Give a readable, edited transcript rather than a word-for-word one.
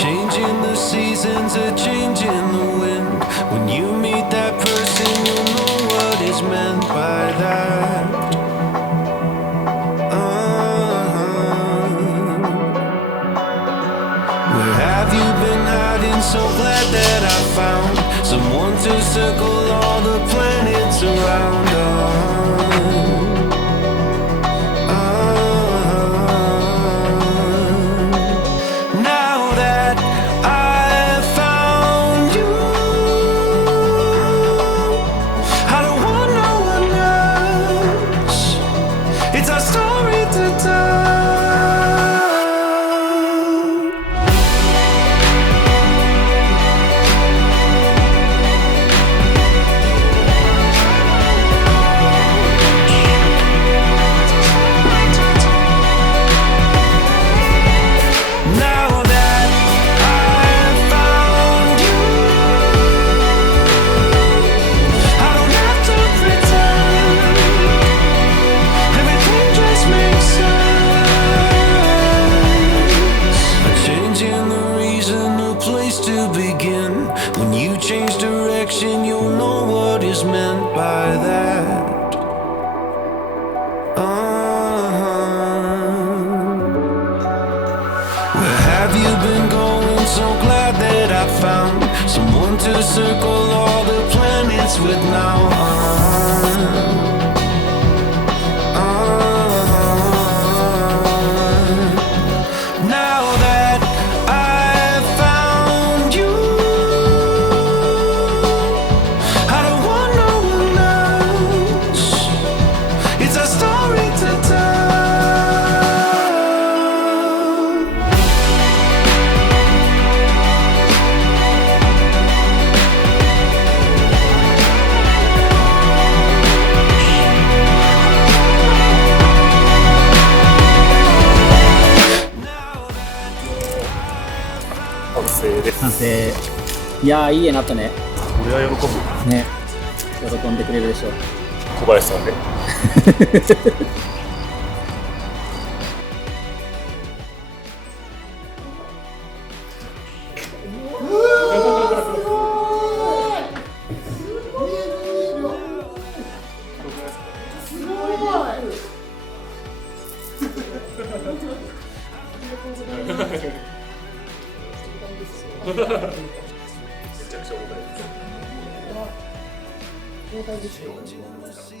change in the seasons, a change in the wind. When you meet that person, you'll know what is meant by that. Where have you been hiding? So glad that I found someone to circle all the planets around. Now that I've found you, I don't want no one else. It's our story to tell. When you change direction, you'll know what is meant by that. Where have you been going? So glad that I found someone to circle all the planets with now. Now that I've found you, I don't want no one else. It's a story to tell.完成です。完成。いやー、いい絵になったね。これは喜ぶ。ね、喜んでくれるでしょう。小林さんで。めちゃくちゃ重たいです。